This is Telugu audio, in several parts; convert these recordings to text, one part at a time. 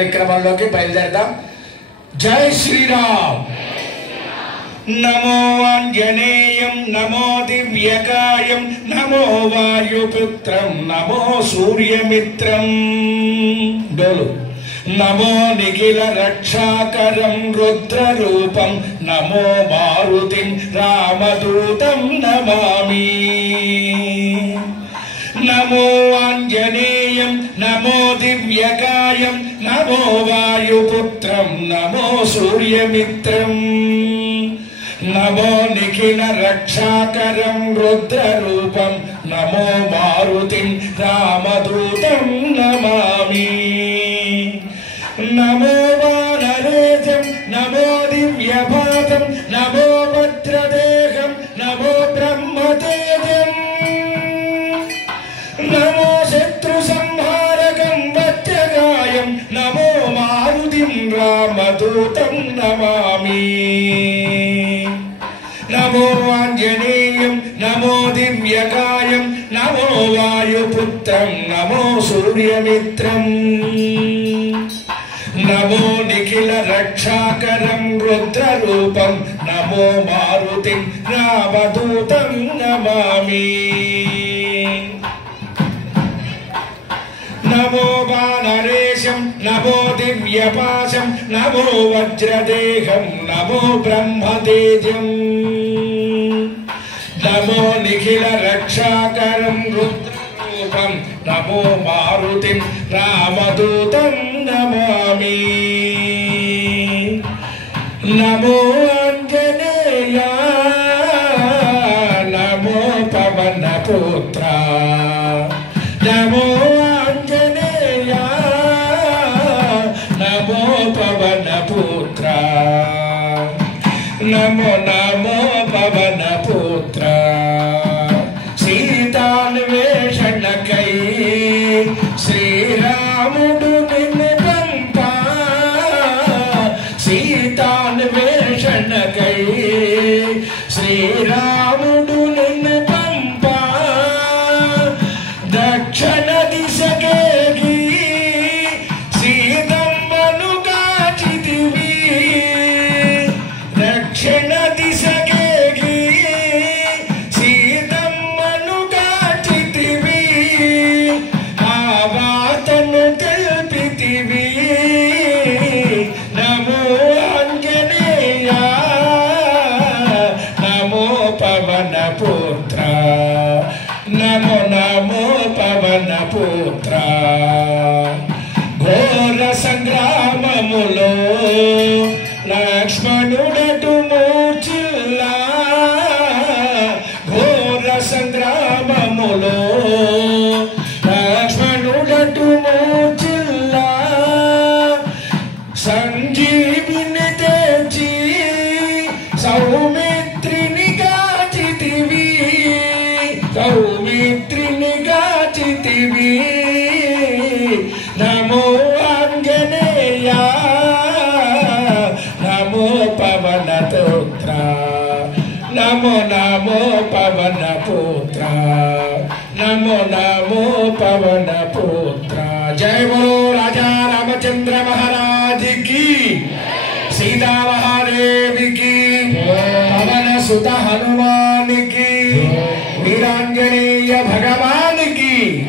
కార్యక్రమంలోకి బయలుదేరదాం. జై శ్రీరామ్. నమో ఆంజనేయం నమో దివ్యకాయం నమో వాయుపుత్రం నమో సూర్యమిత్రం. డోలు. నమో నిఖిల రక్షాకరం రుద్రరూపం నమో మారుతిం రామదూతం నమామి. నమో ఆంజనేయం నమో దివ్యకాయం నమో వాయుపుత్రం నమో సూర్యమిత్రం. నమో నిఖిల రక్షాకరం రుద్రరూపం నమో మారుతిం రామదూతం నమామి. నమో వానరేజం నమో దివ్యపాతం నమో వజ్రదేహం నమో బ్రహ్మతేజం. నమో శత్రు సంహారకం వజ్రగాయం నమో మారుతిం రామదూతం నమామి. నమో ఆంజనేయం నమో దివ్యకాయం నమో వాయుపుత్రం నమో సూర్యమిత్రం. నమో నిఖిల రక్షాకరం రుద్రరూపం నమో మారుతిం రామదూతం నమామి. నమో వానరేశం నమో దివ్యపాశం నమో వజ్రదేహం నమో బ్రహ్మతేజం. నమో నిఖిల రక్షాకరం రుద్రరూపం నమో మారుతిం రామదూతం నమామి. నమో ఆంజనేయ నమో పవన పుత్ర నమో ఆంజనేయ నమో పవన పుత్ర నమో నమో పవన పుత్ర. సీతాన్వేషణకై శ్రీరాముడు నిన్ను పంపా. సీతాన్వేషణకై శ్రీరాముడు నిన్ను పంపా. దక్షిణ దిశకేగి సీతమ్మను కాచితివి. దక్షిణ దిశకేగి సీతమ్మను కాచితివి. ఆ వార్తను తెలిపితివి. నమో ఆంజనేయ నమో పవన పుత్ర నమో నమో పవన పుత్ర. ఘోర సంగ్రామములో లక్ష్మణుడటు మూర్ఛిల్లా. ఘోర సంగ్రామములో లక్ష్మణుడటు మూర్ఛిల్లా. సంజీవిని తెచ్చి సౌమిత్రిని గాచితివి. సౌమిత్రిని గాచితివి. నమో ఆంజనేయ నమో పవన పుత్ర నమో నమో పవన పుత్ర నమో నమో పవన పుత్ర. జయ బోలో రాజా రామచంద్ర మహారాజ్ की, सीता महादेवी की, पवन सुत हनुमान की, వీరాంజనేయ భగవానికి.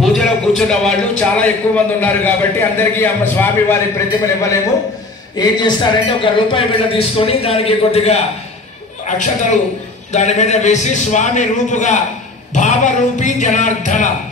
పూజలో కూర్చున్న వాళ్ళు చాలా ఎక్కువ మంది ఉన్నారు కాబట్టి అందరికీ అమ్మ స్వామి వారి ప్రతిమను ఇవ్వలేము. ఏం చేస్తారంటే ఒక రూపాయి బిళ్ళ తీసుకొని దానికి కొద్దిగా అక్షతలు దాని మీద వేసి స్వామి రూపుగా భావరూపి జనార్దన